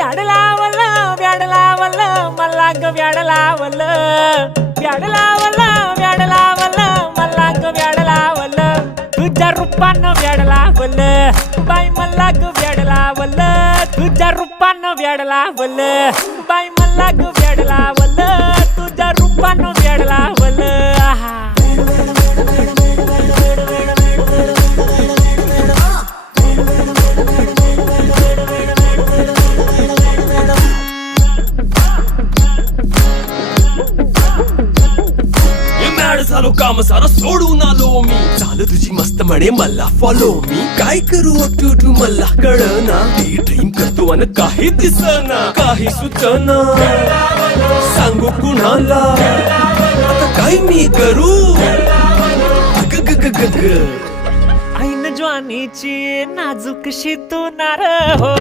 व्याड लावलं व्याड लावलं मला ग व्याड लावलं व्याड लावलं व्याड लावलं मला ग व्याड लावलं तुझ्या रूपानं व्याड लावलं बाई मला ग व्याड लावलं तुझ्या रूपानं व्याड लावलं बाई मला ग व्याड लावलं तुझ्या रूपानं व्याड लावलं आहा झालो काम सारा सोडून आलो मी झालं तुझी मस्त म्हणे मला फॉलो मी काय करू तू मला कळना ड्रीम करतो आणि काही दिसना काही सुचना सांगू कुणाला आता काय मी करू ऐन ज्वानीची नाजूक शी तू नार हो